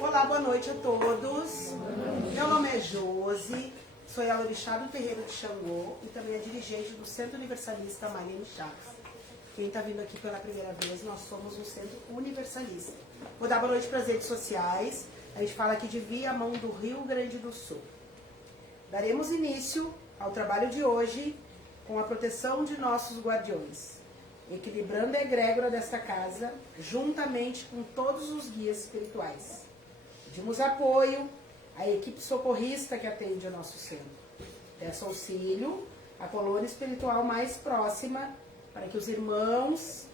Olá, boa noite a todos. Meu nome é Josi, sou a orixá do terreiro de Xangô e também a dirigente do Centro Universalista Marlene Chaves. Quem está vindo aqui pela primeira vez, nós somos um centro universalista. Vou dar boa noite para as redes sociais. A gente fala aqui de Viamão do Rio Grande do Sul. Daremos início ao trabalho de hoje com a proteção de nossos guardiões, equilibrando a egrégora desta casa, juntamente com todos os guias espirituais. Pedimos apoio à equipe socorrista que atende o nosso centro. Peço auxílio à colônia espiritual mais próxima, para que os irmãos,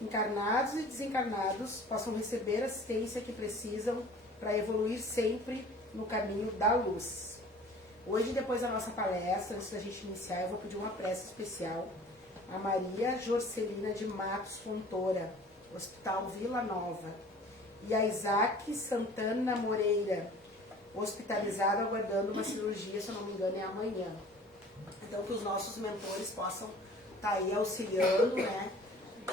encarnados e desencarnados, possam receber a assistência que precisam para evoluir sempre no caminho da luz. Hoje, depois da nossa palestra, antes da gente iniciar, eu vou pedir uma prece especial a Maria Jorcelina de Matos Fontoura, Hospital Vila Nova, e a Isaac Santana Moreira, hospitalizado aguardando uma cirurgia, se eu não me engano, é amanhã. Então, que os nossos mentores possam estar aí auxiliando, né,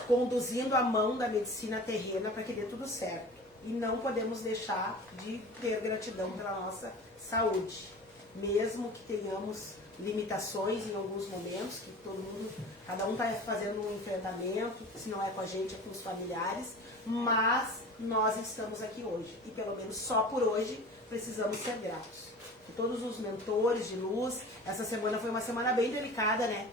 conduzindo a mão da medicina terrena para que dê tudo certo. E não podemos deixar de ter gratidão pela nossa saúde, mesmo que tenhamos limitações em alguns momentos, que todo mundo, cada um está fazendo um enfrentamento, se não é com a gente, é com os familiares, mas nós estamos aqui hoje, e pelo menos só por hoje precisamos ser gratos. E todos os mentores de luz, essa semana foi uma semana bem delicada, né?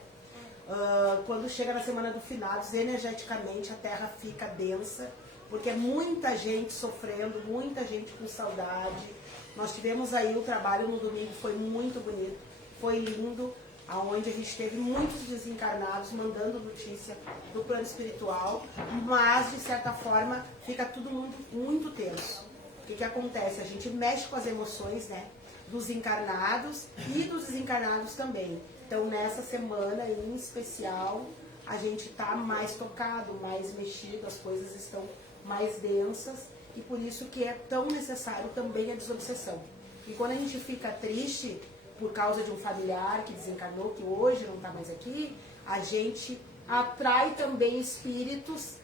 Quando chega na semana do finados, energeticamente a Terra fica densa, porque é muita gente sofrendo, muita gente com saudade. Nós tivemos aí o trabalho no domingo, foi muito bonito, foi lindo, aonde a gente teve muitos desencarnados mandando notícia do plano espiritual, mas de certa forma fica tudo muito tenso. O que acontece? A gente mexe com as emoções, né, dos encarnados e dos desencarnados também. Então nessa semana em especial a gente está mais tocado, mais mexido, as coisas estão mais densas e por isso que é tão necessário também a desobsessão. E quando a gente fica triste por causa de um familiar que desencarnou, que hoje não está mais aqui, a gente atrai também espíritos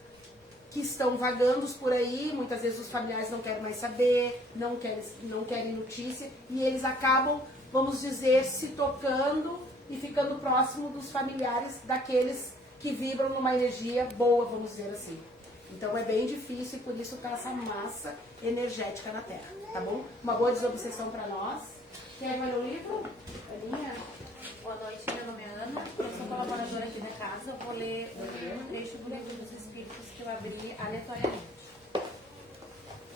que estão vagando por aí, muitas vezes os familiares não querem mais saber, não querem notícia, e eles acabam, vamos dizer, se tocando e ficando próximo dos familiares daqueles que vibram numa energia boa, vamos dizer assim. Então é bem difícil e por isso está essa massa energética na Terra, tá bom? Uma boa desobsessão para nós. Quer ler o livro? Aninha? Boa noite, meu nome é Ana, eu sou colaboradora aqui da casa. Eu vou ler um trecho do livro dos Espíritos que eu abri aleatoriamente.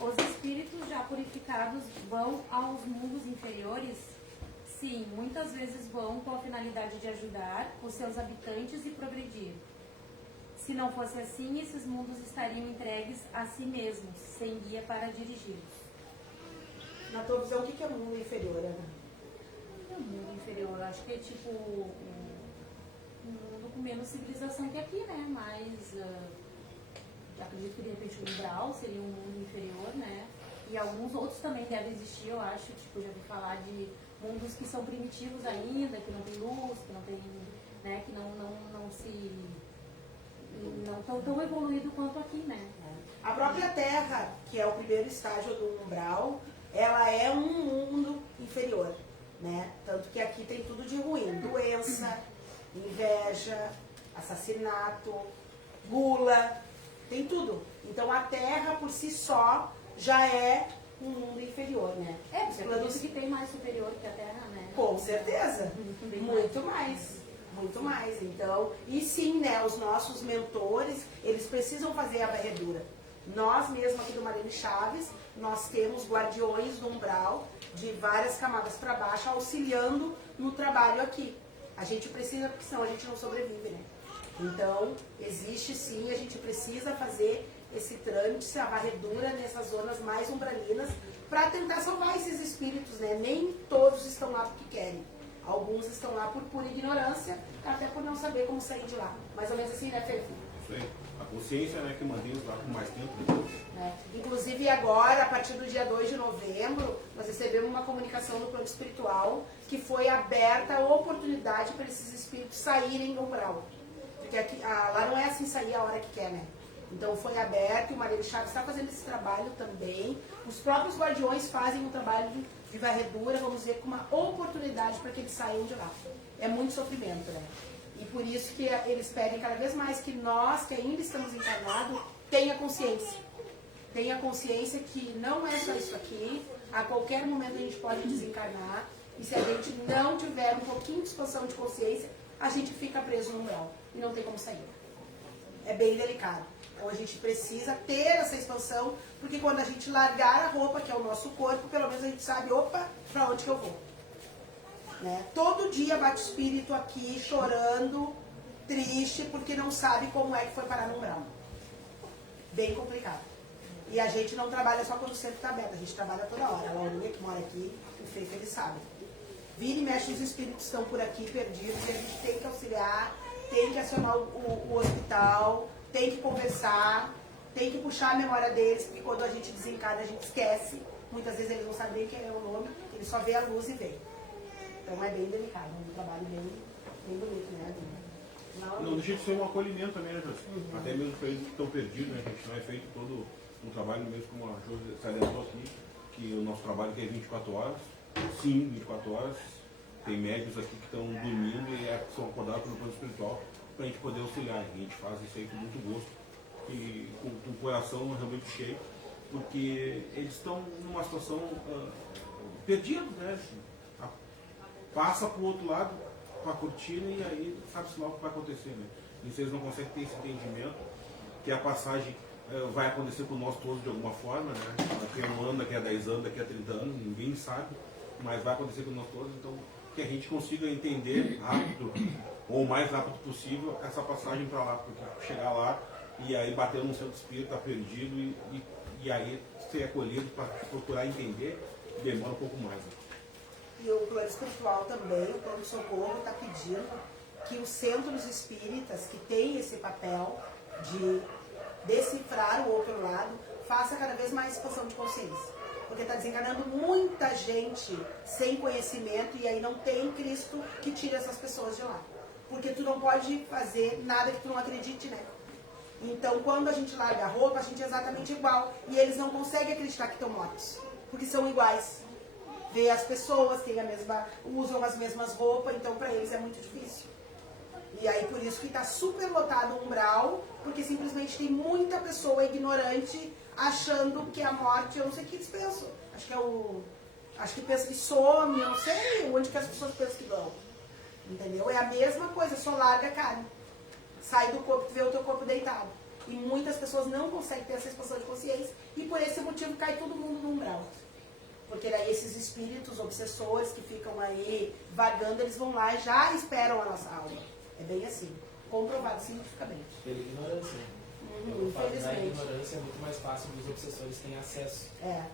Os espíritos já purificados vão aos mundos inferiores? Sim, muitas vezes vão com a finalidade de ajudar os seus habitantes e progredir. Se não fosse assim, esses mundos estariam entregues a si mesmos, sem guia para dirigi-los. Na tua visão, o que é mundo inferior, Ana? O mundo inferior, acho que é tipo um mundo com menos civilização que aqui, né? Mas acredito que de repente o umbral seria um mundo inferior, né? E alguns outros também devem existir, eu acho. Tipo, já ouvi falar de mundos que são primitivos ainda, que não tem luz, que não tem, né? Que não estão tão evoluído quanto aqui, né? A própria Terra, que é o primeiro estágio do umbral, ela é um mundo inferior, né? Tanto que aqui tem tudo de ruim, doença, inveja, assassinato, gula, tem tudo. Então a Terra por si só já é um mundo inferior, né? É, porque acredito que tem mais superior que a Terra, né? Com certeza, muito mais. Muito mais, então, e sim, né, os nossos mentores, eles precisam fazer a varredura. Nós mesmos aqui do Marlene Chaves, nós temos guardiões do umbral, de várias camadas para baixo, auxiliando no trabalho aqui. A gente precisa, porque senão a gente não sobrevive, né? Então, existe sim, a gente precisa fazer esse trâmite, a varredura nessas zonas mais umbralinas, para tentar salvar esses espíritos, né? Nem todos estão lá porque querem. Alguns estão lá por pura ignorância, até por não saber como sair de lá. Mais ou menos assim, né, Fê? Isso aí. A consciência, né, que mantém os lá por mais tempo. Né? Inclusive agora, a partir do dia 2 de novembro, nós recebemos uma comunicação do plano espiritual que foi aberta a oportunidade para esses espíritos saírem do umbral. Porque aqui, lá não é assim sair a hora que quer, né? Então foi aberto e o Marlene Chaves está fazendo esse trabalho também. Os próprios guardiões fazem um trabalho de varredura, vamos dizer, com uma oportunidade para que eles saiam de lá. É muito sofrimento, né? E por isso que eles pedem cada vez mais que nós, que ainda estamos encarnados, tenha consciência. Tenha consciência que não é só isso aqui, a qualquer momento a gente pode desencarnar, e se a gente não tiver um pouquinho de expansão de consciência, a gente fica preso no umbral e não tem como sair. É bem delicado. Então a gente precisa ter essa expansão, porque quando a gente largar a roupa, que é o nosso corpo, pelo menos a gente sabe, opa, para onde que eu vou. Né? Todo dia bate o espírito aqui, chorando, triste, porque não sabe como é que foi parar no umbral. Bem complicado. E a gente não trabalha só quando o centro está aberto, a gente trabalha toda hora. A Laurinha, que mora aqui, o Feito, ele sabe. Vira e mexe, os espíritos estão por aqui perdidos e a gente tem que auxiliar, tem que acionar o hospital, tem que conversar, tem que puxar a memória deles, porque quando a gente desencarna, a gente esquece. Muitas vezes eles não sabem nem quem é o nome, eles só vê a luz e vem. Então é bem delicado, é um trabalho bem bonito, né, Adina? Não deixa de ser um acolhimento também, né, Josi? Até mesmo para eles que estão perdidos, né? A gente não é feito todo um trabalho mesmo, como a Josi salientou aqui, que o nosso trabalho aqui é 24 horas. Sim, 24 horas. Tem médios aqui que estão dormindo e são acordados pelo plano espiritual para a gente poder auxiliar. E a gente faz isso aí com muito gosto e com o coração realmente cheio, porque eles estão numa situação perdidos, né? Passa para o outro lado com a cortina e aí sabe-se logo o que vai acontecer, né? E se eles não conseguem ter esse entendimento, que a passagem vai acontecer com nós todos de alguma forma, né? Daqui a um ano, daqui a 10 anos, daqui a 30 anos, ninguém sabe, mas vai acontecer com nós todos, então que a gente consiga entender rápido, ou o mais rápido possível, essa passagem para lá, porque chegar lá e aí bater no centro espírita, tá perdido e aí ser acolhido para procurar entender, demora um pouco mais. Né? E o plano espiritual também, o plano de socorro, está pedindo que os centros espíritas, que têm esse papel de decifrar o outro lado, faça cada vez mais expansão de consciência. Porque está desencarnando muita gente sem conhecimento e aí não tem Cristo que tire essas pessoas de lá. Porque tu não pode fazer nada que tu não acredite, né? Então, quando a gente larga a roupa, a gente é exatamente igual. E eles não conseguem acreditar que estão mortos, porque são iguais. Vê as pessoas, têm usam as mesmas roupas, então para eles é muito difícil. E aí por isso que está super lotado o umbral, porque simplesmente tem muita pessoa ignorante achando que a morte, eu não sei o que eles pensam. Acho que pensa que some, eu não sei onde que as pessoas pensam que vão. Entendeu? É a mesma coisa, só larga a carne. Sai do corpo, tu vê o teu corpo deitado. E muitas pessoas não conseguem ter essa expansão de consciência e por esse motivo cai todo mundo no umbral. Porque daí esses espíritos obsessores que ficam aí vagando, eles vão lá e já esperam a nossa alma. É bem assim. Comprovado cientificamente. Pela ignorância. Na ignorância é muito mais fácil dos obsessores terem acesso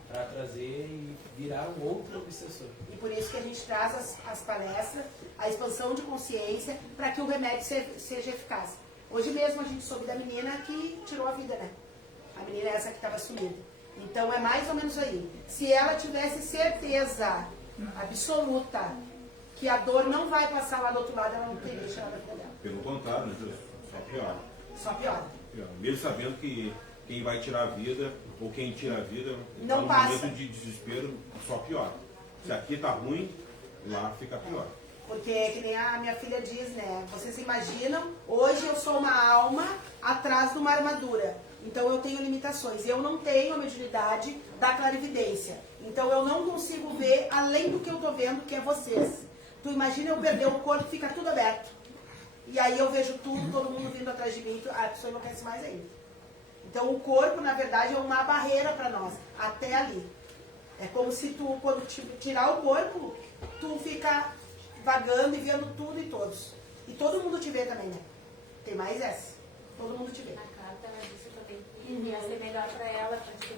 para trazer e virar um outro obsessor. E por isso que a gente traz as palestras, a expansão de consciência, para que o remédio seja eficaz. Hoje mesmo a gente soube da menina que tirou a vida, né? A menina é essa que estava sumida. Então é mais ou menos aí. Se ela tivesse certeza absoluta que a dor não vai passar lá do outro lado, ela não teria tirado a vida dela. Pelo contrário, né, Jesus? Só pior. Só piora. Mesmo sabendo que quem vai tirar a vida, ou quem tira a vida, não no passa. momento de desespero, só pior. Se aqui tá ruim, lá fica pior. Porque, que nem a minha filha diz, né? Vocês imaginam, hoje eu sou uma alma atrás de uma armadura. Então eu tenho limitações. Eu não tenho a mediunidade da clarividência. Então eu não consigo ver além do que eu tô vendo, que é vocês. Tu imagina eu perder o corpo, fica tudo aberto. E aí eu vejo tudo, todo mundo vindo atrás de mim, a pessoa enlouquece mais ainda. Então o corpo, na verdade, é uma barreira para nós, até ali. É como se tu, quando tirar o corpo, tu fica vagando e vendo tudo e todos. E todo mundo te vê também, né? Tem mais essa. Todo mundo te vê. Na carta ela disse também que ia ser melhor para ela, porque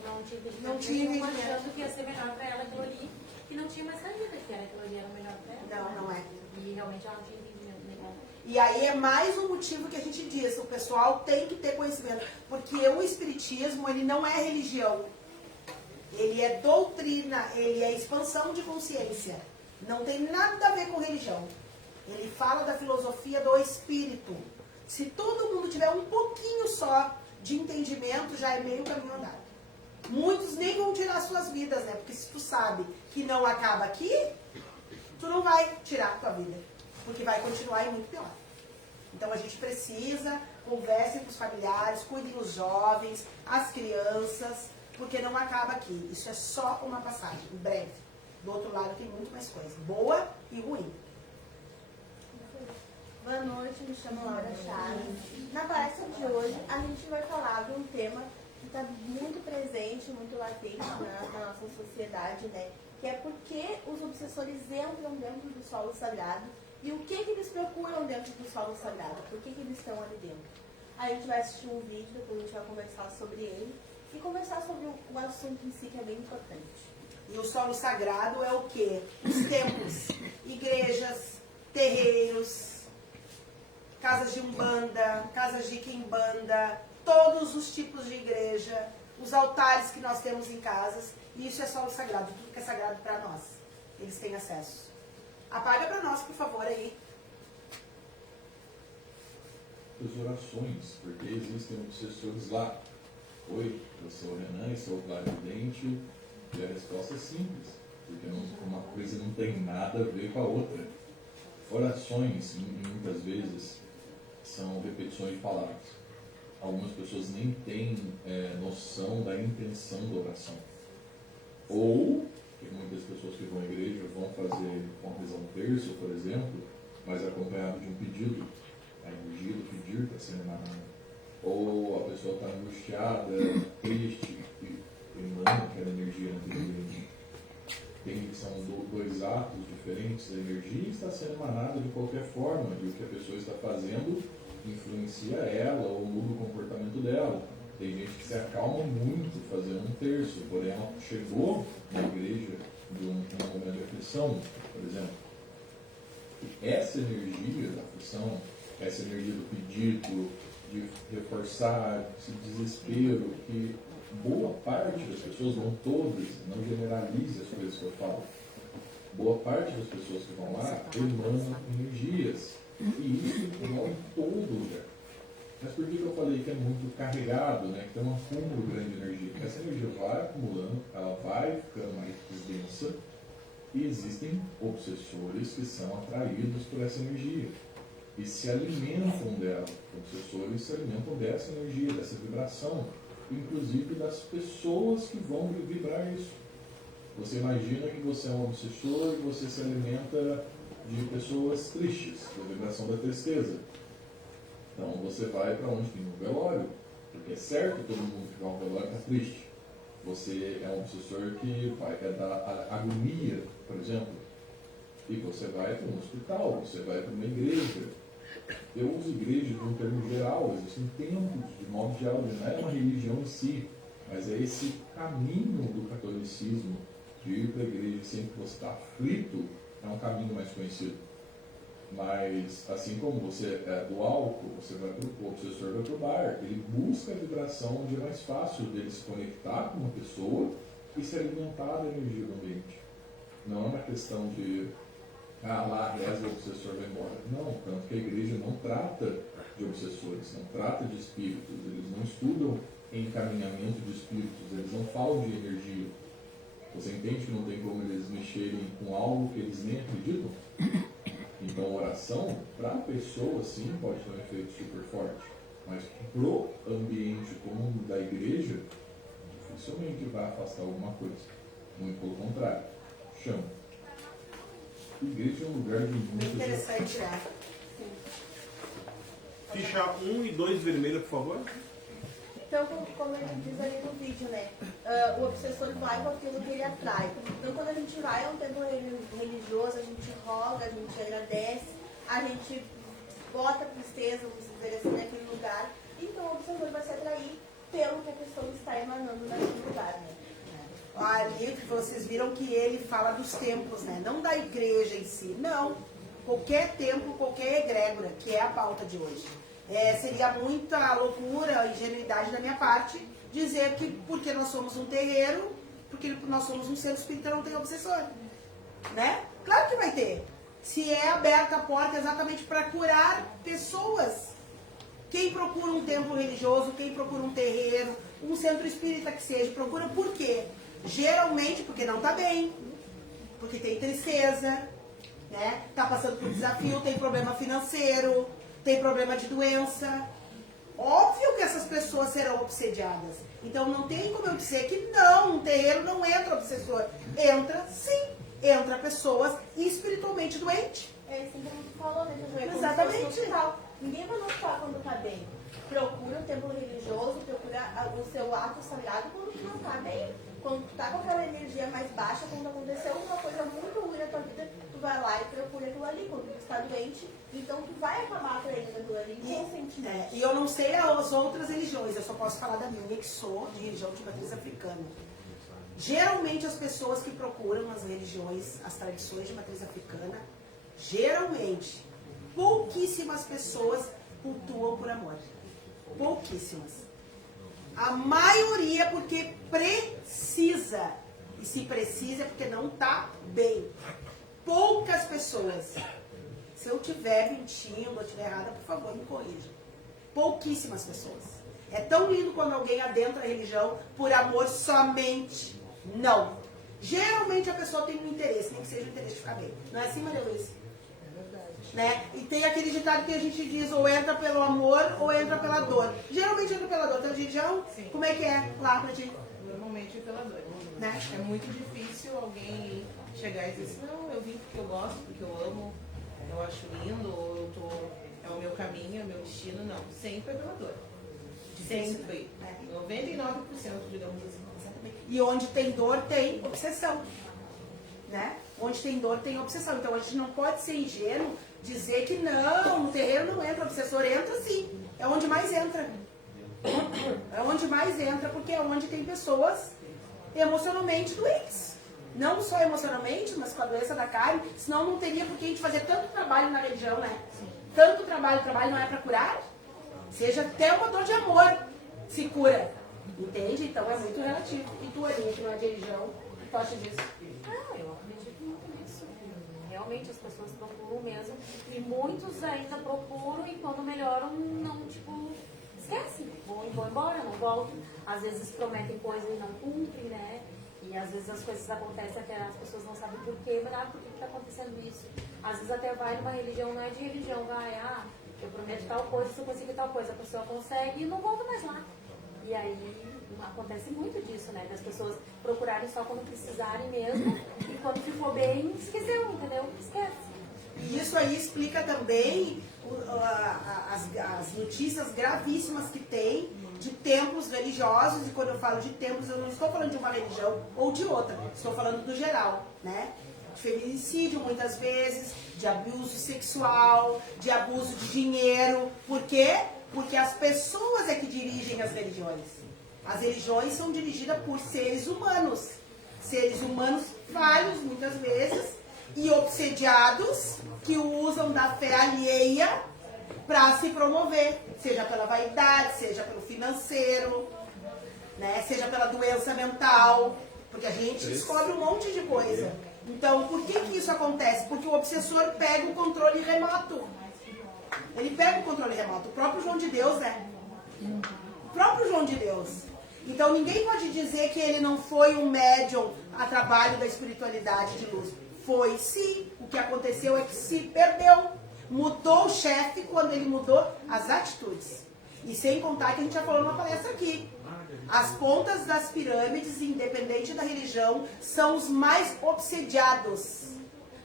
não tinha nenhuma, achando que ia ser melhor para ela aquilo ali, que não tinha mais saída, que aquilo ali era melhor para ela. Não é. E realmente ela não tinha entendimento legal. E aí é mais um motivo que a gente diz, o pessoal tem que ter conhecimento, porque o espiritismo, ele não é religião, ele é doutrina, ele é expansão de consciência, não tem nada a ver com religião. Ele fala da filosofia do espírito. Se todo mundo tiver um pouquinho só de entendimento, já é meio caminho andado. Muitos nem vão tirar suas vidas, né? Porque se tu sabe que não acaba aqui, tu não vai tirar a tua vida. Porque vai continuar e muito pior. Então a gente precisa, conversem com os familiares, cuidem os jovens, as crianças, porque não acaba aqui. Isso é só uma passagem, em breve. Do outro lado tem muito mais coisa, boa e ruim. Boa noite, me chamo Laura Chaves. Na palestra de hoje, a gente vai falar de um tema que está muito presente, muito latente na nossa sociedade, né? Que é por que os obsessores entram dentro do solo sagrado e o que eles procuram dentro do solo sagrado, por que eles estão ali dentro. A gente vai assistir um vídeo, depois a gente vai conversar sobre ele e conversar sobre o assunto em si, que é bem importante. E o solo sagrado é o quê? Os templos, igrejas, terreiros, casas de umbanda, casas de quimbanda, todos os tipos de igreja, os altares que nós temos em casas, e isso é solo sagrado, tudo que é sagrado para nós. Eles têm acesso. Apaga para nós, por favor, aí. As orações, porque existem obsessores lá. Oi, eu sou o Renan, eu sou o clarividente, e a resposta é simples, porque uma coisa não tem nada a ver com a outra. Orações, muitas vezes, são repetições de palavras. Algumas pessoas nem têm noção da intenção da oração. Ou, que muitas pessoas que vão à igreja vão rezar um terço, por exemplo, mas acompanhado de um pedido. A energia do pedir está sendo emanada. Ou a pessoa está angustiada, triste, emanando aquela energia naquele ambiente. São dois atos diferentes. A energia está sendo emanada de qualquer forma, e o que a pessoa está fazendo influencia ela ou muda o comportamento dela. Tem gente que se acalma muito fazendo um terço, porém ela chegou na igreja de um momento de aflição, por exemplo. E essa energia da aflição, essa energia do pedido, de reforçar esse desespero, que boa parte das pessoas, não todas, não generalize as coisas que eu falo, boa parte das pessoas que vão lá emanam energias. E isso igual em todo lugar. Mas por que eu falei que é muito carregado, né? Que tem um acúmulo grande de energia? Porque essa energia vai acumulando, ela vai ficando mais densa, e existem obsessores que são atraídos por essa energia e se alimentam dela. Obsessores se alimentam dessa energia, dessa vibração, inclusive das pessoas que vão vibrar isso. Você imagina que você é um obsessor e você se alimenta de pessoas tristes, da vibração da tristeza. Então você vai para onde tem um velório, porque é certo todo mundo que vai ao velório está triste. Você é um obsessor que vai dar agonia, por exemplo, e você vai para um hospital, você vai para uma igreja. Eu uso igreja de um termo geral, existem templos, de modo geral, não é uma religião em si, mas é esse caminho do catolicismo, de ir para a igreja sempre que você está aflito, é um caminho mais conhecido. Mas, assim como você é do álcool, o obsessor vai para o bar, ele busca a vibração onde é mais fácil dele se conectar com uma pessoa e se alimentar da energia do ambiente. Não é uma questão de, lá reza, o obsessor vai embora. Não, tanto que a igreja não trata de obsessores, não trata de espíritos, eles não estudam encaminhamento de espíritos, eles não falam de energia. Você entende que não tem como eles mexerem com algo que eles nem acreditam? Então, oração, para a pessoa, sim, pode ter um efeito super forte. Mas pro ambiente comum da igreja, dificilmente vai afastar alguma coisa. Muito pelo contrário. Chama. A igreja é um lugar de muito interessante, né? Ficha 1 e 2 vermelha, por favor. Então, como ele diz ali no vídeo, né? O obsessor vai com aquilo que ele atrai. Então, quando a gente vai a um templo religioso, a gente roga, a gente agradece, a gente bota tristeza, vamos dizer assim, naquele lugar. Então, o obsessor vai se atrair pelo que a pessoa está emanando naquele lugar, né? Ali, vocês viram que ele fala dos templos, né? Não da igreja em si, não. Qualquer templo, qualquer egrégora, que é a pauta de hoje. Seria muita loucura, ingenuidade da minha parte, dizer que porque nós somos um terreiro, porque nós somos um centro espírita, não tem obsessor. Né? Claro que vai ter. Se é aberta a porta exatamente para curar pessoas. Quem procura um templo religioso, quem procura um terreiro, um centro espírita que seja, procura por quê? Geralmente porque não está bem, porque tem tristeza, né? Está passando por desafio, tem problema financeiro, tem problema de doença. Óbvio que essas pessoas serão obsediadas. Então não tem como eu dizer que não, um terreiro não entra obsessor. Entra sim, entra pessoas espiritualmente doentes. É assim como tu falou, né? Exatamente. No hospital. Ninguém vai no hospital quando tá bem. Procura um templo religioso, procura o seu ato sagrado quando tu não tá bem. Quando tu tá com aquela energia mais baixa, quando aconteceu alguma coisa muito ruim na tua vida, tu vai lá e procura aquilo ali. Quando tu está doente, então tu vai acabar atraindo aquilo ali inconscientemente. E eu não sei as outras religiões, eu só posso falar da minha, que sou de religião de matriz africana. Geralmente as pessoas que procuram as religiões, as tradições de matriz africana, geralmente, pouquíssimas pessoas cultuam por amor. Pouquíssimas. A maioria porque precisa. E se precisa é porque não está bem. Poucas pessoas. Se eu estiver mentindo ou estiver errada, por favor, me corrija. Pouquíssimas pessoas. É tão lindo quando alguém adentra a religião por amor somente. Não. Geralmente a pessoa tem um interesse, nem que seja o interesse de ficar bem. Não é assim, Maria Luísa? Né? E tem aquele ditado que a gente diz, ou entra pelo amor ou entra pela dor. Geralmente entra pela dor. Tem religião? Sim. Como é que é lá pra ti? Normalmente é pela dor. Né? É muito difícil alguém chegar e dizer assim, não, eu vim porque eu gosto, porque eu amo, eu acho lindo, ou eu tô, é o meu caminho, é o meu destino. Não, sempre é pela dor. Sempre. 99%, digamos assim. E onde tem dor, tem obsessão. Né? Onde tem dor, tem obsessão. Então a gente não pode ser ingênuo, dizer que não, no terreiro não entra obsessor. Entra sim. É onde mais entra. É onde mais entra, porque é onde tem pessoas emocionalmente doentes. Não só emocionalmente, mas com a doença da carne. Senão não teria por que a gente fazer tanto trabalho na religião, né? Tanto trabalho não é para curar? Seja até uma dor de amor se cura. Entende? Então é muito relativo. E tu, Aninha, que não é de religião, o que tu acha disso? Ah, eu acredito muito nisso. Realmente as pessoas procuram mesmo. E muitos ainda procuram e quando melhoram, não, tipo, esquecem. Vão embora, não voltam. Às vezes prometem coisas e não cumprem, né? E às vezes as coisas acontecem até as pessoas não sabem por quê, mas por que está acontecendo isso? Às vezes até vai numa religião, não é de religião, vai, eu prometo tal coisa, se eu conseguir tal coisa, a pessoa consegue e não volta mais lá. E aí acontece muito disso, né? Das pessoas procurarem só quando precisarem mesmo e quando ficou bem, esqueceu, entendeu? Esquece. E isso aí explica também as notícias gravíssimas que tem de templos religiosos. E quando eu falo de templos, eu não estou falando de uma religião ou de outra, estou falando do geral, né? De feminicídio muitas vezes, de abuso sexual, de abuso de dinheiro. Por quê? Porque as pessoas é que dirigem as religiões. As religiões são dirigidas por seres humanos. Seres humanos falhos, muitas vezes, e obsediados, que usam da fé alheia para se promover. Seja pela vaidade, seja pelo financeiro, né? Seja pela doença mental. Porque a gente descobre um monte de coisa. Então, por que isso acontece? Porque o obsessor pega o controle remoto. Ele pega o controle remoto. O próprio João de Deus, né? O próprio João de Deus. Então ninguém pode dizer que ele não foi um médium a trabalho da espiritualidade de luz. Foi sim. O que aconteceu é que se perdeu. Mudou o chefe quando ele mudou as atitudes. E sem contar que a gente já falou numa palestra aqui. As pontas das pirâmides, independente da religião, são os mais obsediados.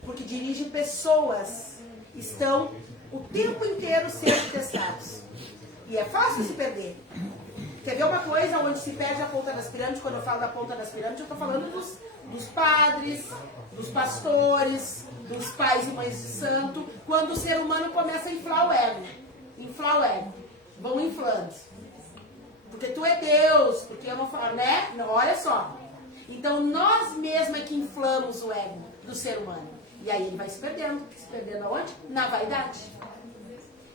Porque dirigem pessoas. Estão o tempo inteiro sendo testados. E é fácil se perder. Quer ver uma coisa onde se perde a ponta das pirâmides? Quando eu falo da ponta das pirâmides, eu estou falando dos padres, dos pastores, dos pais e mães de santo. Quando o ser humano começa a inflar o ego. Inflar o ego. Vão inflando. Porque tu é Deus, porque eu não falo, né? Não, olha só. Então nós mesmos é que inflamos o ego do ser humano. E aí ele vai se perdendo. Se perdendo aonde? Na vaidade.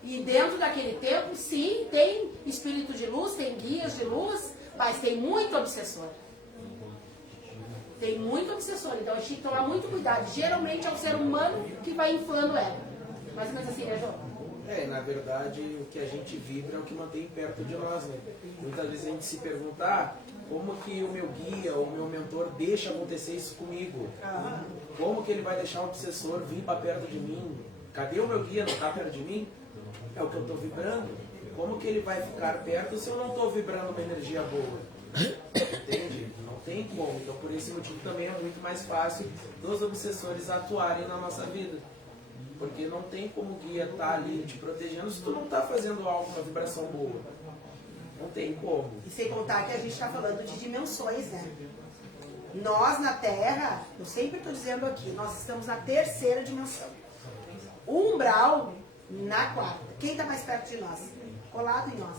E dentro daquele tempo, sim, tem espírito de luz, tem guias de luz, mas tem muito obsessor. Tem muito obsessor. Então a gente tem que tomar muito cuidado. Geralmente é o ser humano que vai inflando o ego. Mais ou menos assim, né, João? Na verdade, o que a gente vibra é o que mantém perto de nós, né? Muitas vezes a gente se pergunta, como que o meu guia ou o meu mentor deixa acontecer isso comigo? Como que ele vai deixar o obsessor vir para perto de mim? Cadê o meu guia? Não está perto de mim? É o que eu estou vibrando. Como que ele vai ficar perto se eu não estou vibrando uma energia boa? Entende? Não tem como. Então, por esse motivo também é muito mais fácil dos obsessores atuarem na nossa vida. Porque não tem como o guia estar ali te protegendo se tu não está fazendo algo, uma vibração boa. Não tem como. E sem contar que a gente está falando de dimensões, né? Nós na Terra, eu sempre estou dizendo aqui, nós estamos na terceira dimensão. O umbral na quarta. Quem está mais perto de nós? Colado em nós.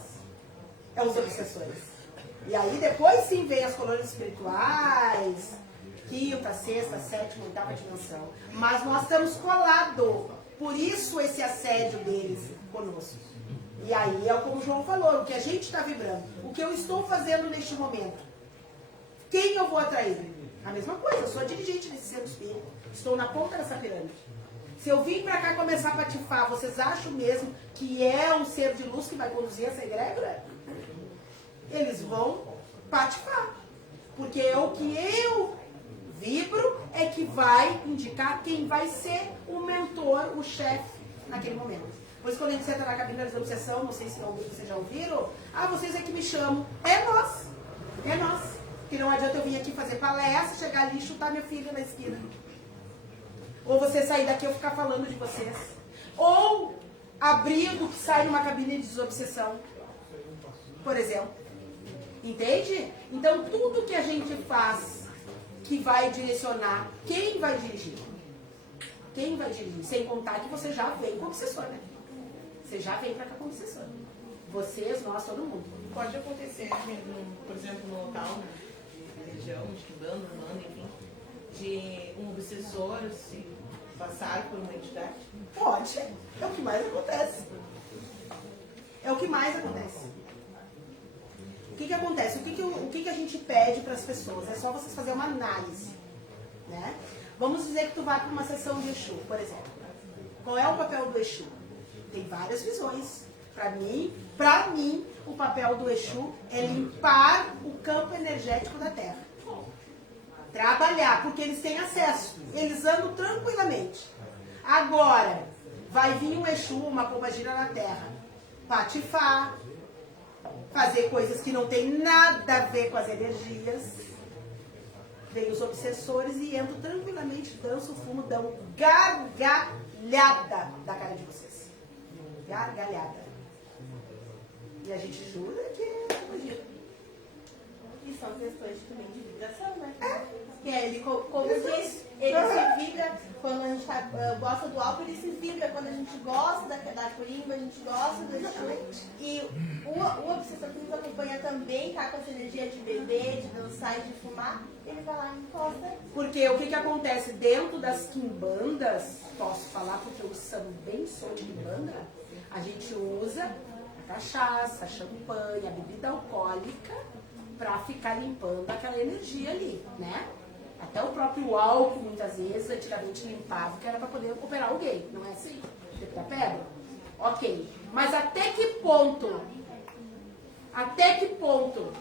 É os obsessores. E aí depois sim vem as colônias espirituais, quinta, sexta, sétima, oitava dimensão. Mas nós estamos colados. Por isso esse assédio deles conosco. E aí é como o João falou, o que a gente está vibrando. O que eu estou fazendo neste momento. Quem eu vou atrair? A mesma coisa, eu sou a dirigente desse centro espírita. Estou na ponta dessa pirâmide. Se eu vim para cá começar a patifar, vocês acham mesmo que é um ser de luz que vai conduzir essa egrégora? Eles vão patifar. Porque é o que eu vibro é que vai indicar quem vai ser o mentor, o chefe naquele momento. Por isso quando a gente senta na cabine da obsessão, não sei se vocês já ouviram, vocês é que me chamam. É nós. É nós. Que não adianta eu vir aqui fazer palestra, chegar ali e chutar meu filho na esquina. Ou você sair daqui e eu ficar falando de vocês. Ou abrigo que sai numa cabine de desobsessão. Por exemplo. Entende? Então tudo que a gente faz que vai direcionar, quem vai dirigir? Quem vai dirigir? Sem contar que você já vem com obsessor, né? Você já vem pra cá com obsessor. Vocês, nós, todo mundo. Pode acontecer, por exemplo, no local, na região, de banda, enfim, de um obsessor se passar por uma entidade? Pode. É o que mais acontece. É o que mais acontece. O que acontece? O que a gente pede para as pessoas? É só vocês fazerem uma análise. Né? Vamos dizer que tu vai para uma sessão de Exu, por exemplo. Qual é o papel do Exu? Tem várias visões. Para mim, o papel do Exu é limpar o campo energético da Terra. Trabalhar, porque eles têm acesso. Eles andam tranquilamente. Agora, vai vir um Exu, uma pombagira na Terra, patifar, fazer coisas que não tem nada a ver com as energias. Vem os obsessores e entram tranquilamente, dançam, fumam, dão gargalhada da cara de vocês. Gargalhada. E a gente jura que é magia. E são questões também de vibração, né? Que é ele, como diz, ele se vibra quando a gente gosta do álcool, ele se vibra quando a gente gosta da corimba, a gente gosta do Exu. E o obsessor que nos acompanha também tá com essa energia de beber, de dançar e de fumar, ele vai lá e encosta. Porque o que acontece dentro das quimbandas, posso falar porque eu também sou de quimbanda, a gente usa a cachaça, a champanhe, a bebida alcoólica para ficar limpando aquela energia ali, né? Até o próprio álcool, muitas vezes, antigamente limpava, que era para poder operar alguém, não é assim? Depois da pedra? Ok. Mas até que ponto? Até que ponto?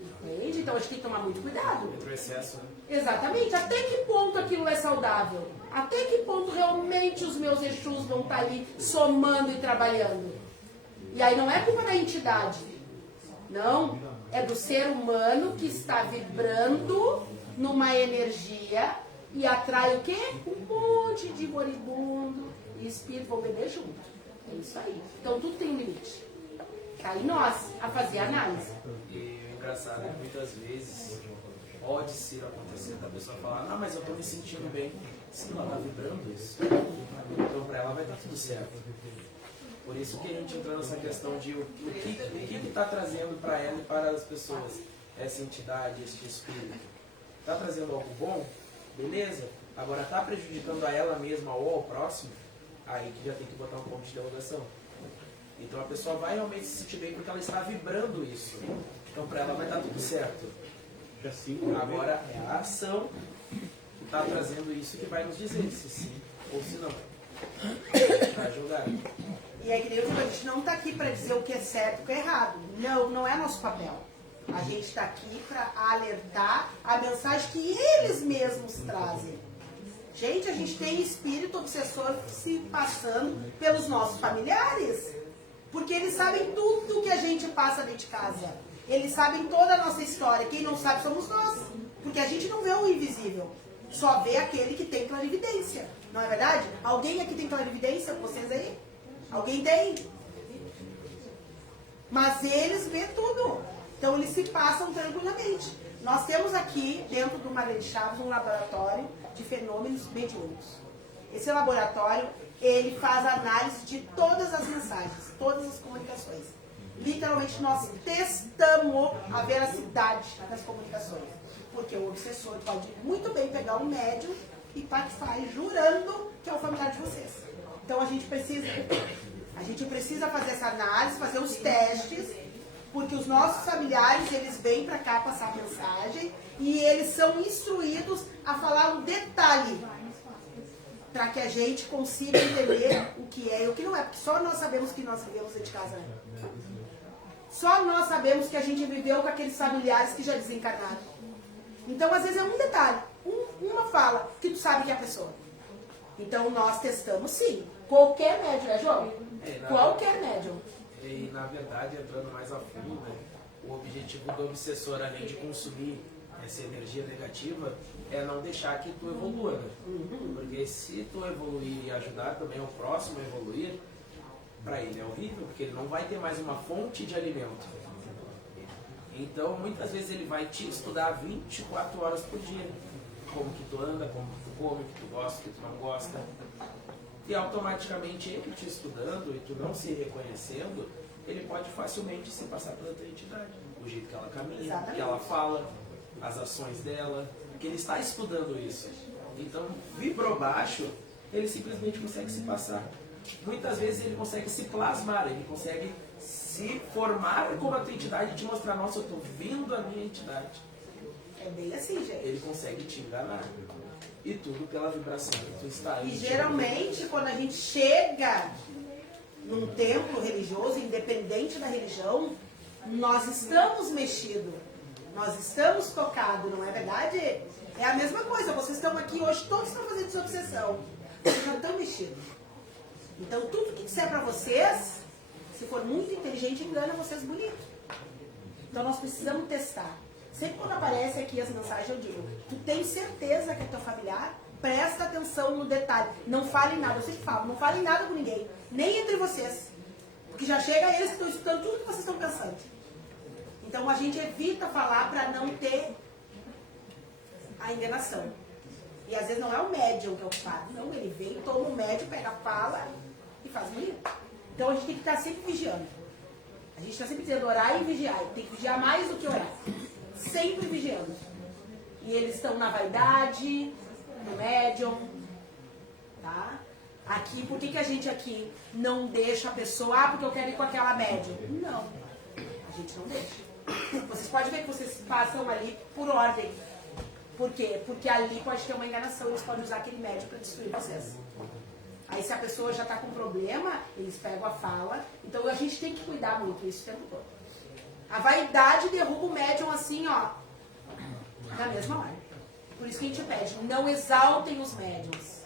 Entende? Então a gente tem que tomar muito cuidado. Entre o excesso, né? Exatamente. Até que ponto aquilo é saudável? Até que ponto realmente os meus Exus vão estar ali somando e trabalhando? E aí não é culpa da entidade. Não. É do ser humano que está vibrando numa energia e atrai o quê? Um monte de moribundo e espírito vão beber junto. É isso aí. Então tudo tem um limite. Cabe nós a fazer a análise. E o engraçado é que muitas vezes pode ser acontecendo da pessoa falar, não, mas eu estou me sentindo bem. Se ela está vibrando isso, então para ela vai dar tudo certo. Por isso que a gente entra nessa questão de o que está trazendo para ela e para as pessoas essa entidade, este espírito. Está trazendo algo bom? Beleza. Agora está prejudicando a ela mesma ou ao próximo? Aí que já tem que botar um ponto de interrogação. Então a pessoa vai realmente se sentir bem porque ela está vibrando isso. Então para ela vai dar tudo certo. Agora é a ação que está trazendo isso que vai nos dizer se sim ou se não. Pra julgar. E é que nem eu digo, a gente não está aqui para dizer o que é certo e o que é errado. Não, não é nosso papel. A gente está aqui para alertar a mensagem que eles mesmos trazem. Gente, a gente tem espírito obsessor se passando pelos nossos familiares. Porque eles sabem tudo que a gente passa dentro de casa. Eles sabem toda a nossa história. Quem não sabe somos nós. Porque a gente não vê o invisível. Só vê aquele que tem clarividência. Não é verdade? Alguém aqui tem clarividência? Vocês aí? Alguém tem? Mas eles vêem tudo. Então eles se passam tranquilamente. Nós temos aqui, dentro do Marlene Chaves, um laboratório de fenômenos mediúnicos. Esse laboratório, ele faz análise de todas as mensagens, todas as comunicações. Literalmente nós testamos a veracidade das comunicações. Porque o obsessor pode muito bem pegar um médium e patifar jurando que é o familiar de vocês. Então a gente precisa fazer essa análise, fazer os testes, porque os nossos familiares, eles vêm para cá passar a mensagem e eles são instruídos a falar um detalhe para que a gente consiga entender o que é e o que não é, porque só nós sabemos que nós vivemos dentro de casa, né? Só nós sabemos que a gente viveu com aqueles familiares que já desencarnaram. Então, às vezes é um detalhe, uma fala que tu sabe que é a pessoa. Então, nós testamos sim. Qualquer médium, né, João? Qualquer médium. E, na verdade, entrando mais a fundo, né, o objetivo do obsessor, além de consumir essa energia negativa, é não deixar que tu evolua, né? Porque se tu evoluir e ajudar também o próximo a evoluir, para ele é horrível, porque ele não vai ter mais uma fonte de alimento. Então, muitas vezes ele vai te estudar 24 horas por dia. Como que tu anda, como que tu come, o que tu gosta, o que tu não gosta. E automaticamente ele te estudando e tu não se reconhecendo, ele pode facilmente se passar pela tua entidade. O jeito que ela caminha, o que ela fala, as ações dela, porque ele está estudando isso. Então, vibrou baixo, ele simplesmente consegue se passar. Muitas vezes ele consegue se plasmar, ele consegue se formar como a tua entidade e te mostrar, nossa, eu estou vendo a minha entidade. É bem assim, gente. Ele consegue te enganar. E tudo pela vibração que tu está E geralmente, quando a gente chega num templo religioso, independente da religião, nós estamos mexidos. Nós estamos tocados, não é verdade? É a mesma coisa. Vocês estão aqui hoje, todos estão fazendo desobsessão. Vocês já estão mexidos. Então, tudo que disser para vocês, se for muito inteligente, engana vocês bonito. Então, nós precisamos testar. Sempre quando aparece aqui as mensagens, eu digo, tu tem certeza que é teu familiar? Presta atenção no detalhe. Não fale nada. Eu sempre falo, não fale nada com ninguém. Nem entre vocês. Porque já chega eles que estão escutando tudo que vocês estão pensando. Então, a gente evita falar para não ter a enganação. E às vezes não é o médium que é o culpado. Não, ele vem, toma o médium, pega a fala e faz bonito. Então, a gente tem que estar sempre vigiando. A gente está sempre dizendo orar e vigiar. Tem que vigiar mais do que orar. Sempre vigiando. E eles estão na vaidade, no médium, tá? Aqui, por que a gente aqui não deixa a pessoa, porque eu quero ir com aquela médium? Não, a gente não deixa. Vocês podem ver que vocês passam ali por ordem. Por quê? Porque ali pode ter uma enganação, eles podem usar aquele médium para destruir vocês. Aí se a pessoa já está com problema, eles pegam a fala. Então a gente tem que cuidar muito isso o tempo todo. A vaidade derruba o médium assim, ó, na mesma hora. Por isso que a gente pede, não exaltem os médiums.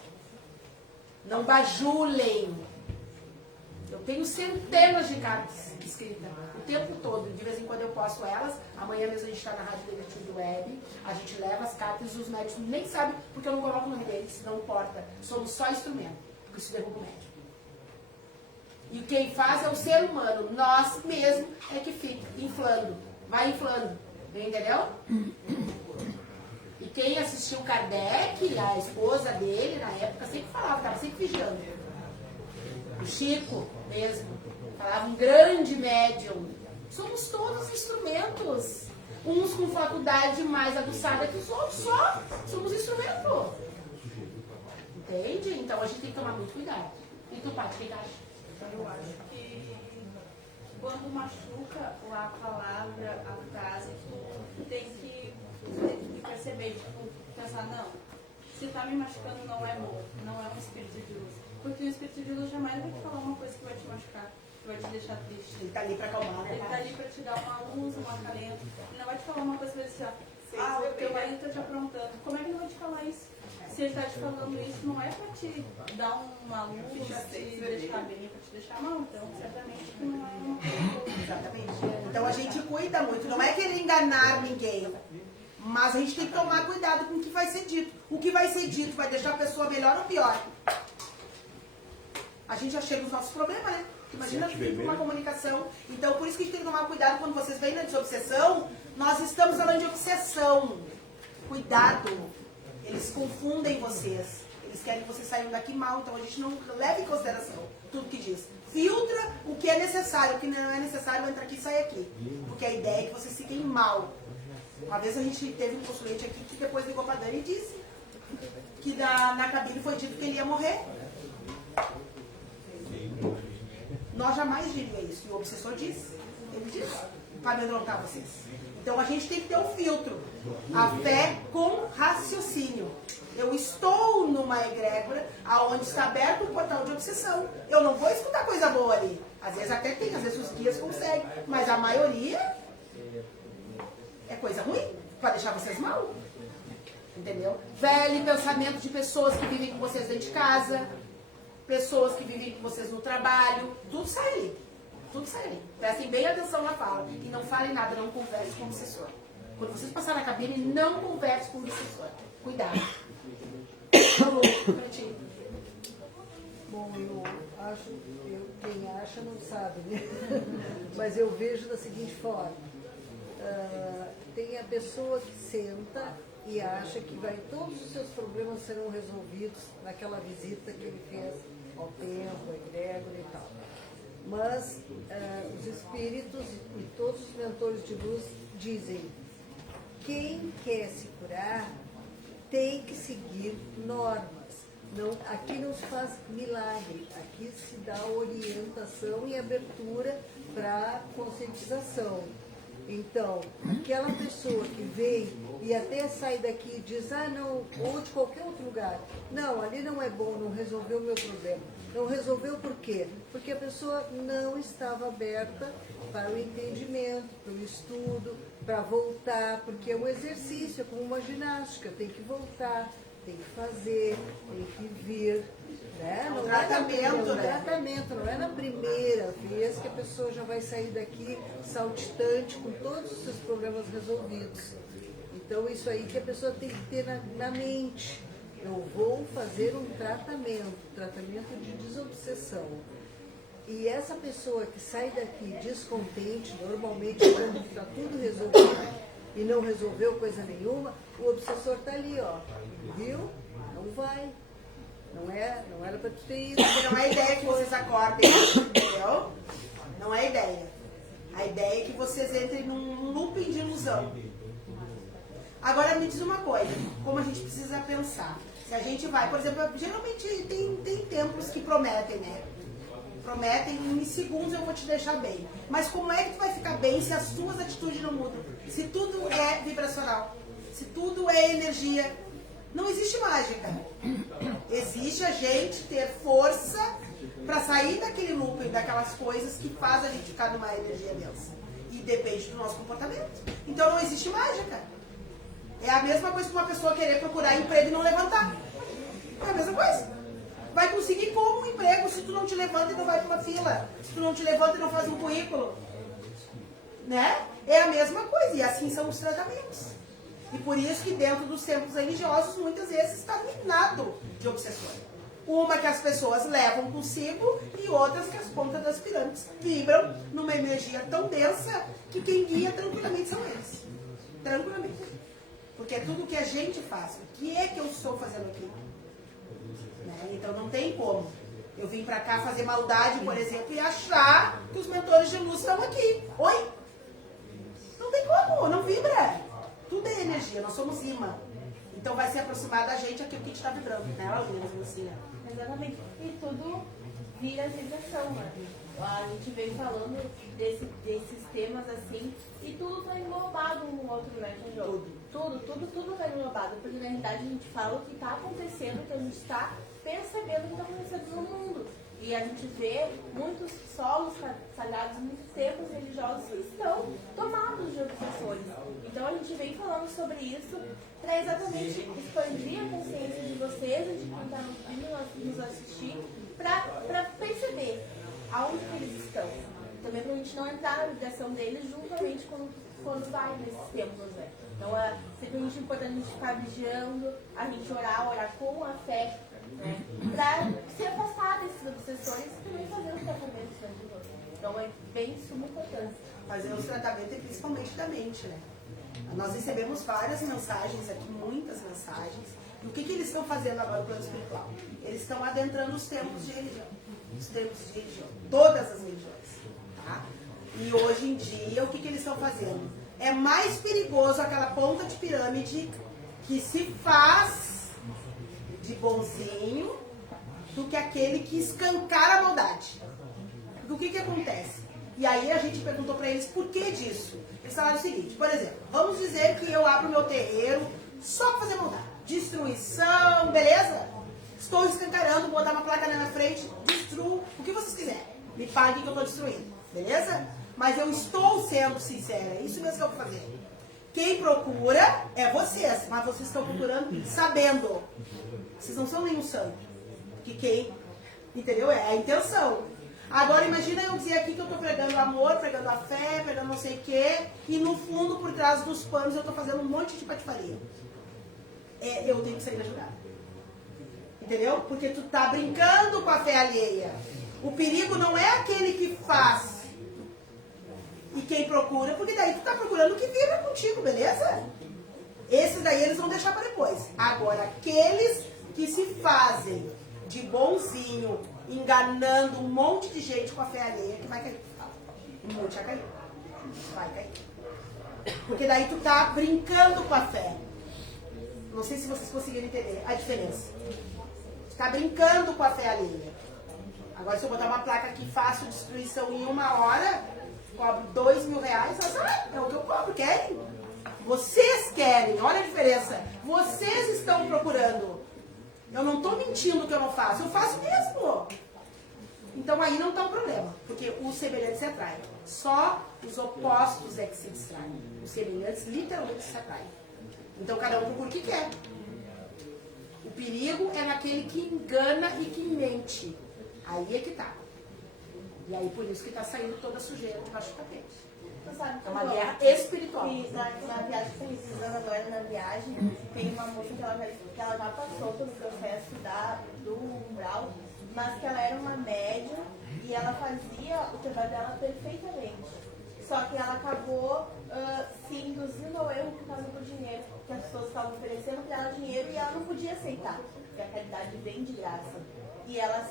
Não bajulem. Eu tenho centenas de cartas escritas o tempo todo. De vez em quando eu posto elas. Amanhã mesmo a gente está na Rádio Detetive Web. A gente leva as cartas e os médiums nem sabem, porque eu não coloco o nome deles, não importa. Somos só instrumento, porque isso derruba o médium. E quem faz é o ser humano. Nós mesmos é que fica inflando. Vai inflando. Entendeu? E quem assistiu Kardec, a esposa dele, na época, sempre falava, estava sempre vigiando. O Chico mesmo. Falava um grande médium. Somos todos instrumentos. Uns com faculdade mais aguçada que os outros, só. Somos instrumento. Entende? Então a gente tem que tomar muito cuidado. E tu, Paty, o que acha? Eu acho que quando machuca a palavra, a frase, tu tem que perceber, tipo, pensar, não, se tá me machucando não é amor, não é um espírito de luz. Porque o Espírito de luz jamais vai te falar uma coisa que vai te machucar, que vai te deixar triste. Ele tá ali pra acalmar, Ele né? tá ali pra te dar uma luz, um acalento. Ele não vai te falar uma coisa que vai dizer, ó, o teu marido tá te aprontando. Como é que ele vai te falar isso? Se ele tá te falando isso, não é pra te dar uma luz, pra te deixar bem, pra te deixar mal. Então, certamente que não é uma coisa boa. Exatamente. Então a gente cuida muito. Não é querer enganar ninguém. Mas a gente tem que tomar cuidado com o que vai ser dito. O que vai ser dito vai deixar a pessoa melhor ou pior? A gente já chega nos nossos problemas, né? Imagina que tem uma comunicação. Então, por isso que a gente tem que tomar cuidado quando vocês vêm na desobsessão. Nós estamos falando de obsessão. Cuidado. Eles confundem vocês. Eles querem que vocês saiam daqui mal. Então, a gente não leva em consideração tudo que diz. Filtra o que é necessário. O que não é necessário, entra aqui e sai aqui. Porque a ideia é que vocês fiquem mal. Uma vez a gente teve um consulente aqui que depois ligou para a Dani e disse que na cabine foi dito que ele ia morrer. Nós jamais diria isso. E o obsessor disse. Ele disse. Para amedrontar vocês. Então a gente tem que ter um filtro. A fé com raciocínio. Eu estou numa egrégora onde está aberto um portal de obsessão. Eu não vou escutar coisa boa ali. Às vezes até tem, às vezes os guias conseguem. Mas a maioria é coisa ruim para deixar vocês mal. Entendeu? Velho pensamento de pessoas que vivem com vocês dentro de casa. Pessoas que vivem com vocês no trabalho. Tudo sai ali. Tudo sai ali. Prestem bem atenção na fala. E não falem nada, não conversem com o obsessor. Quando vocês passarem na cabine, não conversem com o obsessor. Cuidado. Falou, Pretinho. Bom, eu acho, quem acha não sabe, né? Mas eu vejo da seguinte forma. Tem a pessoa que senta e acha que todos os seus problemas serão resolvidos naquela visita que ele fez ao templo, à egrégora e tal. Mas os espíritos e todos os mentores de luz dizem: quem quer se curar tem que seguir normas. Não, aqui não se faz milagre, aqui se dá orientação e abertura para conscientização. Então, aquela pessoa que vem e até sai daqui e diz, não, ou de qualquer outro lugar, não, ali não é bom, não resolveu o meu problema. Não resolveu por quê? Porque a pessoa não estava aberta para o entendimento, para o estudo, para voltar, porque é um exercício, é como uma ginástica, tem que voltar, tem que fazer, tem que vir. Né? Não tratamento, não é na primeira vez que a pessoa já vai sair daqui saltitante com todos os seus problemas resolvidos. Então isso aí que a pessoa tem que ter na mente. Eu vou fazer um tratamento de desobsessão. E essa pessoa que sai daqui descontente, normalmente quando está tudo resolvido e não resolveu coisa nenhuma, o obsessor está ali, ó, viu? Não vai. Não era para ter isso. Porque não é a ideia que vocês acordem, entendeu? Não é a ideia. A ideia é que vocês entrem num looping de ilusão. Agora me diz uma coisa, como a gente precisa pensar. Se a gente vai, por exemplo, geralmente tem templos que prometem, né? Prometem, em segundos eu vou te deixar bem. Mas como é que tu vai ficar bem se as tuas atitudes não mudam? Se tudo é vibracional, se tudo é energia, não existe mágica. Existe a gente ter força para sair daquele looping, daquelas coisas que faz a gente ficar numa energia densa. E depende do nosso comportamento. Então não existe mágica. É a mesma coisa que uma pessoa querer procurar emprego e não levantar. É a mesma coisa. Vai conseguir como um emprego se tu não te levanta e não vai para uma fila? Se tu não te levanta e não faz um currículo? Né? É a mesma coisa. E assim são os tratamentos. E por isso que dentro dos templos religiosos, muitas vezes está minado de obsessões. Uma que as pessoas levam consigo e outras que as pontas das pirâmides vibram numa energia tão densa que quem guia tranquilamente são eles. Tranquilamente. Porque é tudo que a gente faz. O que é que eu estou fazendo aqui? Né? Então não tem como eu vim pra cá fazer maldade, por exemplo, e achar que os mentores de luz estão aqui. Oi? Não tem como, não vibra. Tudo é energia, nós somos imã. Então vai se aproximar da gente aquilo que a gente está vibrando, né? Assim, Exatamente. E tudo vira vibração, né? A gente vem falando desses temas assim, e tudo está englobado um no outro, né, João? Tudo tudo está englobado, porque na realidade a gente fala o que está acontecendo, que a gente está percebendo o que está acontecendo no mundo. E a gente vê muitos solos sagrados, muitos templos religiosos que estão tomados de obsessores. Então a gente vem falando sobre isso para exatamente expandir a consciência de vocês e de quem está nos assistir, para perceber aonde que eles estão. Também para a gente não entrar na vibração deles juntamente quando vai nesses templos, né? Então é sempre muito importante a gente ficar vigiando, a gente orar com a fé, né? Para se afastar desses obsessores e também fazer os tratamentos, né? Então é bem suma importância. Fazer os tratamentos e principalmente da mente, né? Nós recebemos várias mensagens aqui, muitas mensagens. E o que eles estão fazendo agora no plano espiritual? Eles estão adentrando os templos de religião. Os templos de religião. Todas as religiões. Tá? E hoje em dia, o que eles estão fazendo? É mais perigoso aquela ponta de pirâmide que se faz de bonzinho do que aquele que escancara a maldade. Do que acontece? E aí a gente perguntou para eles por que disso. Eles falaram o seguinte, por exemplo, vamos dizer que eu abro meu terreiro só para fazer maldade. Destruição, beleza? Estou escancarando, vou dar uma placa na minha frente, destruo o que vocês quiserem. Me paguem que eu estou destruindo, beleza? Mas eu estou sendo sincera, é isso mesmo que eu vou fazer. Quem procura é vocês, mas vocês estão procurando sabendo. Vocês não são nenhum santo. Que quem, entendeu? É a intenção. Agora imagina eu dizer aqui que eu estou pregando amor, pregando a fé, pregando não sei o quê, e no fundo, por trás dos panos, eu estou fazendo um monte de patifaria. Eu tenho que sair da jogada. Entendeu? Porque tu tá brincando com a fé alheia. O perigo não é aquele que faz e quem procura, porque daí tu tá procurando o que vibra contigo, beleza? Esses daí eles vão deixar para depois. Agora, aqueles que se fazem de bonzinho, enganando um monte de gente com a fé alheia, que vai cair. Um monte vai cair. Vai cair. Porque daí tu tá brincando com a fé. Não sei se vocês conseguiram entender a diferença. Tu tá brincando com a fé alheia. Agora se eu botar uma placa aqui, faço destruição em 1 hora, cobro R$2.000, é o que eu cobro, querem? Vocês querem, olha a diferença. Vocês estão procurando. Eu não estou mentindo que eu não faço, eu faço mesmo. Então aí não está um problema, porque os semelhantes se atraem. Só os opostos é que se distraem. Os semelhantes literalmente se atraem. Então cada um procura o que quer. O perigo é naquele que engana e que mente. Aí é que tá. E aí por isso que está saindo toda a sujeira debaixo do tapete. É uma guerra espiritual. E na viagem que eu estava agora, na viagem, tem uma moça que ela já passou pelo processo do umbral, mas que ela era uma médium e ela fazia o trabalho dela perfeitamente. Só que ela acabou se induzindo ao erro por causa do dinheiro, que as pessoas estavam oferecendo para ela dinheiro e ela não podia aceitar, porque a caridade vem de graça. E ela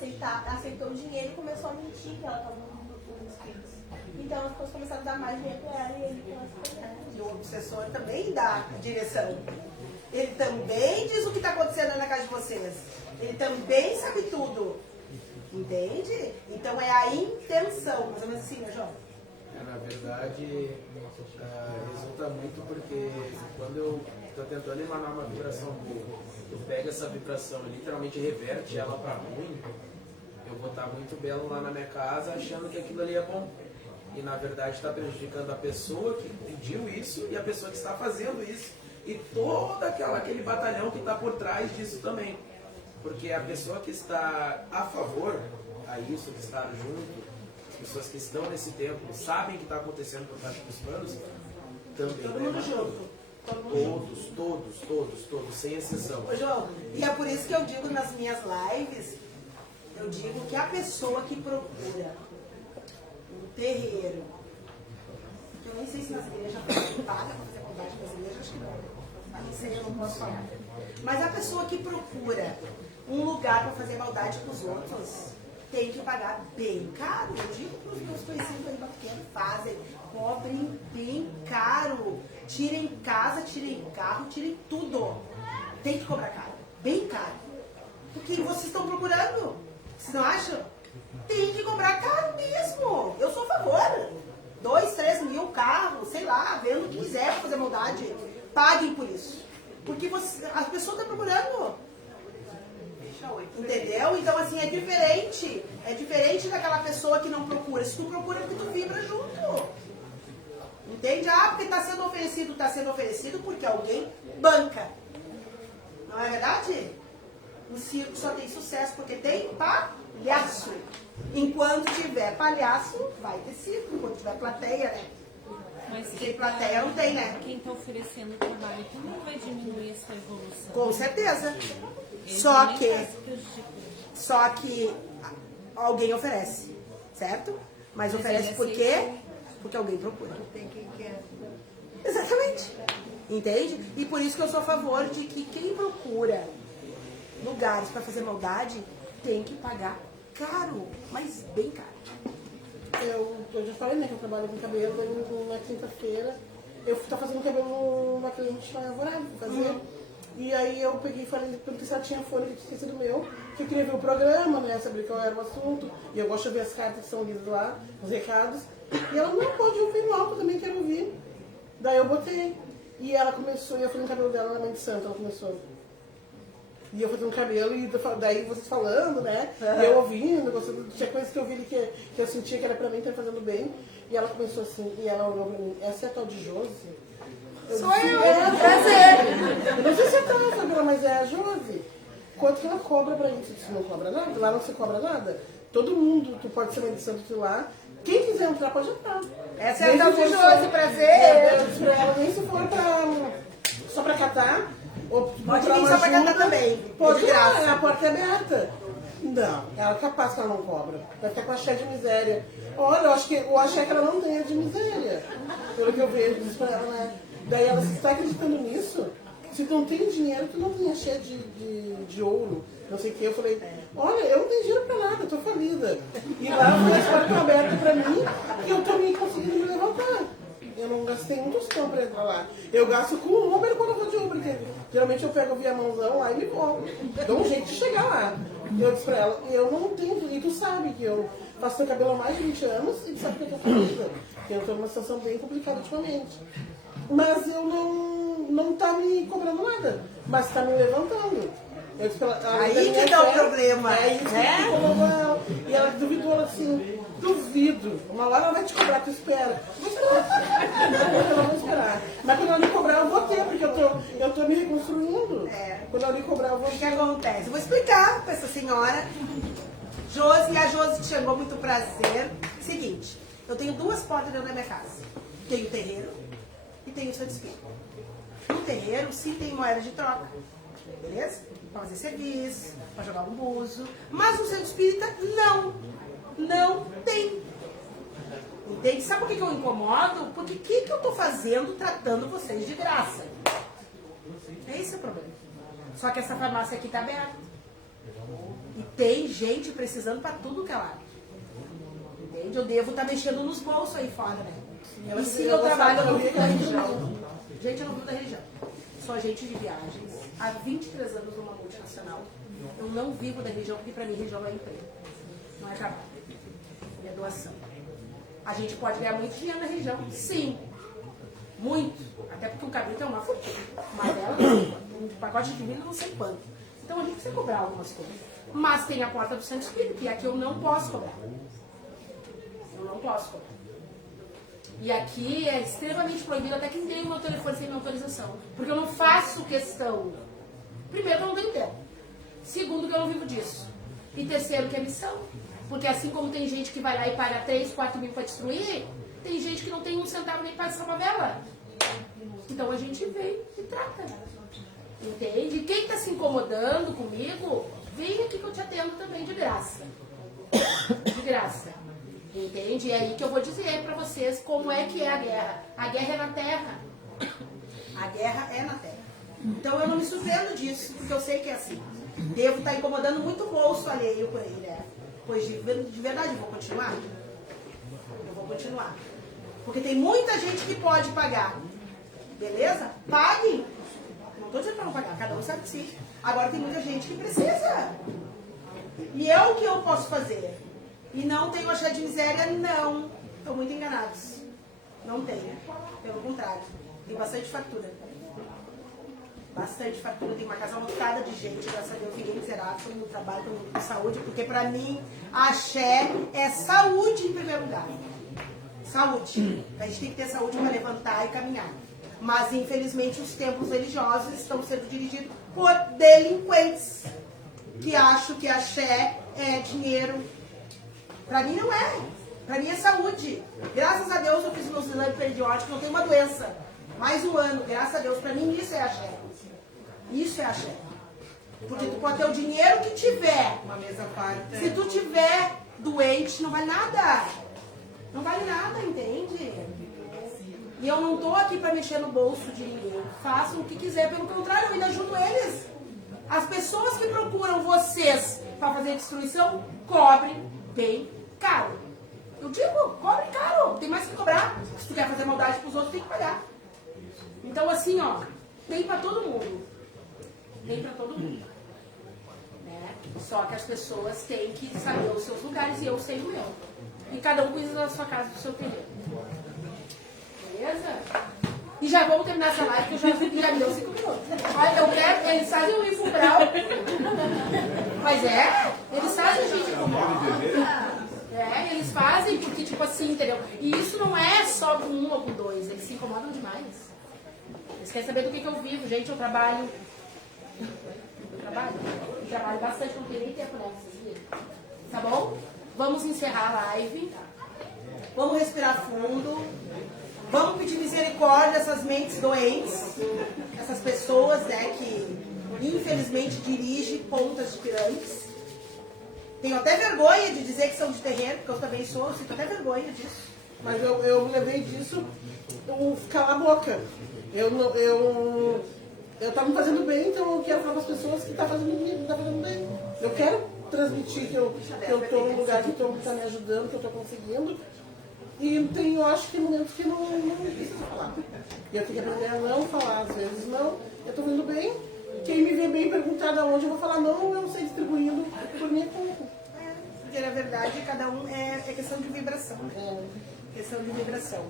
aceitou o dinheiro e começou a mentir que ela estava dando os espíritos. Então as pessoas começaram a dar mais dinheiro para ela e ele E o obsessor também dá direção. Ele também diz o que está acontecendo na casa de vocês. Ele também sabe tudo. Entende? Então é a intenção. Mais ou menos assim, né, João? Na verdade, resulta muito porque quando eu estou tentando emanar uma vibração boa, eu pego essa vibração e literalmente reverte ela para ruim, eu vou estar muito belo lá na minha casa achando que aquilo ali é bom. E na verdade está prejudicando a pessoa que pediu isso e a pessoa que está fazendo isso. E todo aquele batalhão que está por trás disso também. Porque a pessoa que está a favor a isso, de estar junto, as pessoas que estão nesse templo, sabem o que está acontecendo por trás dos panos, também. Todo mundo junto. Todos, sem exceção. Ô, João, e é por isso que eu digo nas minhas lives, eu digo que a pessoa que procura um terreiro, que eu nem sei se nas igrejas paga para fazer combate nas igrejas, acho que não. Isso aí eu não posso falar. Mas a pessoa que procura um lugar para fazer maldade com os outros, tem que pagar bem caro. Eu digo para os meus conhecidos aí pequenos, fazem, cobrem bem caro. Tirem casa, tirem carro, tirem tudo. Tem que cobrar caro, bem caro. Porque vocês estão procurando. Vocês não acham? Tem que cobrar caro mesmo. Eu sou a favor. 2, 3 mil carros, sei lá, vendo o que quiser para fazer maldade. Paguem por isso. Porque a pessoa está procurando. Entendeu? Então, assim, é diferente. É diferente daquela pessoa que não procura. Se tu procura, é porque tu vibra junto. Entende? Ah, porque está sendo oferecido porque alguém banca. Não é verdade? O circo só tem sucesso porque tem palhaço. Enquanto tiver palhaço, vai ter circo. Enquanto tiver plateia, né? Mas Sem plateia não tem, né? quem está oferecendo trabalho também vai diminuir a sua evolução. Com certeza. Ele Só também que, faz prejudicar. só que alguém oferece, certo? Mas oferece ele por quê? aceita. Porque alguém procura. Tem quem quer. Exatamente. Entende? E por isso que eu sou a favor de que quem procura lugares para fazer maldade tem que pagar caro, mas bem caro. Eu já falei, né, que eu trabalho com cabelo, daí na quinta-feira eu tô fazendo cabelo numa cliente lá em Alvorada, vou fazer. E aí eu peguei e falei, porque se ela tinha fone que tinha sido meu, que eu queria ver o programa, né, saber qual era o assunto, e eu gosto de ver as cartas que são lidas lá, os recados. E ela, não, pode ouvir no alto, eu também quero ouvir. Daí eu botei. E ela começou, e eu fui no cabelo dela na Mãe de Santo, ela começou. E eu fazendo cabelo, e daí vocês falando, né? E eu ouvindo, tinha coisas que eu vi que eu sentia que era pra mim, tá fazendo bem. E ela começou assim, e ela olhou pra mim, essa é a tal de Josi? Sou eu, prazer. Eu não sei se é tal, Fabiola, mas é a Josi. Quanto que ela cobra pra isso? Você não cobra nada? Lá não se cobra nada? Todo mundo, tu pode ser Mãe de Santo lá. Quem quiser entrar, pode entrar. Essa é a tal de Josi, prazer. Eu disse pra ela, nem se for só pra catar. Ou Pode pra vir uma só pra ajuda, catar também. Pode De ir graça. lá, a porta é aberta. Não, ela é capaz que ela não cobra. Vai ficar com a cheia de miséria. Olha, eu acho que ela não tem de miséria. Pelo que eu vejo, disse pra ela, né? Daí ela, se você está acreditando nisso, se tu não tem dinheiro, tu não tem a cheia de ouro, não sei o que. Eu falei, olha, eu não tenho dinheiro pra nada, eu tô falida. E lá foi as portas abertas pra mim e eu tô me conseguindo me levantar. Eu não gastei um tostão pra entrar lá. Eu gasto com o Uber quando eu vou de Uber, porque geralmente eu pego via mãozão lá e me vou. Dou um jeito de chegar lá. Eu disse pra ela, eu não tenho, e tu sabe que eu faço teu cabelo há mais de 20 anos e tu sabe que eu tô falida. Que eu tô numa situação bem complicada ultimamente. Mas eu não tá me cobrando nada, mas tá me levantando. Eu disse pra ela, Aí que dá o problema. É isso que colocou ela. E ela duvidou assim, duvido. Uma hora ela vai te cobrar, tu espera. Vou esperar. Mas quando ela me cobrar, eu vou ter, porque eu tô me reconstruindo. Quando ela me cobrar, eu vou ter. O que acontece? Eu vou explicar pra essa senhora. Josi, a Josi te chegou, muito prazer. Seguinte, eu tenho duas portas dentro da minha casa. Tenho o terreiro e tenho o Santo Espírito. No terreiro, sim, tem moeda de troca. Beleza? Para fazer serviço, para jogar um buzo. Mas no Centro Espírita, não. Não tem. Entende? Sabe por que eu incomodo? Porque o que eu estou fazendo tratando vocês de graça? Esse é o problema. Só que essa farmácia aqui está aberta. E tem gente precisando para tudo que é lado. Entende? Eu devo estar mexendo nos bolsos aí fora, né? E sim, eu trabalho no Rio da região. Gente, eu não vivo da região. Sou agente de viagens. Há 23 anos numa multinacional. Eu não vivo da região, porque para mim região é emprego. Não é trabalho. É doação. A gente pode ganhar muito dinheiro na região. Sim. Muito. Até porque um cabrito é uma fortuna. Mas ela, um pacote de milho não sei quanto. Então a gente precisa cobrar algumas coisas. Mas tem a porta do Santo Espírito, e aqui eu não posso cobrar. Eu não posso cobrar. E aqui é extremamente proibido até quem tem o meu telefone sem minha autorização. Porque eu não faço questão. Primeiro, que eu não tenho tempo. Segundo, que eu não vivo disso. E terceiro, que é missão. Porque assim como tem gente que vai lá e paga 3, 4 mil para destruir, tem gente que não tem um centavo nem para essa favela. Então a gente vem e trata. Entende? E quem está se incomodando comigo, vem aqui que eu te atendo também de graça. De graça. Entende? E é aí que eu vou dizer para vocês como é que é a guerra. A guerra é na terra. A guerra é na terra. Então eu não me surpreendo disso, porque eu sei que é assim. Devo estar incomodando muito o bolso alheio por aí, né? Pois de verdade eu vou continuar. Eu vou continuar. Porque tem muita gente que pode pagar. Beleza? Pague. Não estou dizendo para não pagar, cada um sabe de si. Agora tem muita gente que precisa. E é o que eu posso fazer. E não tenho a cheia de miséria, não. Estão muito enganados. Não tenho. Pelo contrário. Tem bastante fartura. Bastante fartura, tem uma casa lotada de gente, graças a Deus, ninguém miserável, todo mundo trabalha, todo mundo com saúde, porque pra mim, axé é saúde em primeiro lugar. Saúde. A gente tem que ter saúde para levantar e caminhar. Mas, infelizmente, os templos religiosos estão sendo dirigidos por delinquentes que acham que axé é dinheiro. Pra mim não é. Pra mim é saúde. Graças a Deus eu fiz meus exames periódicos, não tenho uma doença. Mais um ano, graças a Deus. Pra mim isso é axé. Isso é axé. Porque tu pode ter o dinheiro que tiver. Uma mesa farta. Se tu tiver doente, não vale nada. Não vale nada, entende? E eu não tô aqui pra mexer no bolso de ninguém. Façam o que quiser, pelo contrário, eu ainda ajudo eles. As pessoas que procuram vocês pra fazer destruição, cobrem bem caro. Eu digo, cobre caro. Tem mais que cobrar. Se tu quer fazer maldade pros outros, tem que pagar. Então assim, ó, tem pra todo mundo. Tem pra todo mundo. Né? Só que as pessoas têm que saber os seus lugares e eu sei o meu. E cada um cuida da sua casa, do seu terreno. Beleza? E já vamos terminar essa live, que eu já deu 5 minutos. Olha, eu quero, eles fazem o infobral. Mas eles fazem a gente incomodar. Eles fazem porque, tipo assim, entendeu? E isso não é só com um ou com dois, eles se incomodam demais. Eles querem saber do que eu vivo, gente, eu trabalho. Eu trabalho bastante, não tenho nem tempo nessa, tá bom? Vamos encerrar a live. Vamos respirar fundo. Vamos pedir misericórdia dessas mentes doentes, essas pessoas, né, que infelizmente dirigem pontas de pirâmides. Tenho até vergonha de dizer que são de terreno, porque eu também sou, eu sinto até vergonha disso. Mas eu levei disso, calar a boca. Eu tava me fazendo bem, então eu quero falar para as pessoas que tá fazendo bem. Eu quero transmitir que eu tô num lugar que tá me ajudando, que eu tô conseguindo. E eu acho que tem momentos que não precisa falar. E eu tenho que aprender a não falar, às vezes não. Eu tô indo bem. Quem me vê bem perguntar de onde eu vou falar não, eu sei distribuindo por minha conta. Porque na verdade cada um é questão de vibração. Questão de vibração.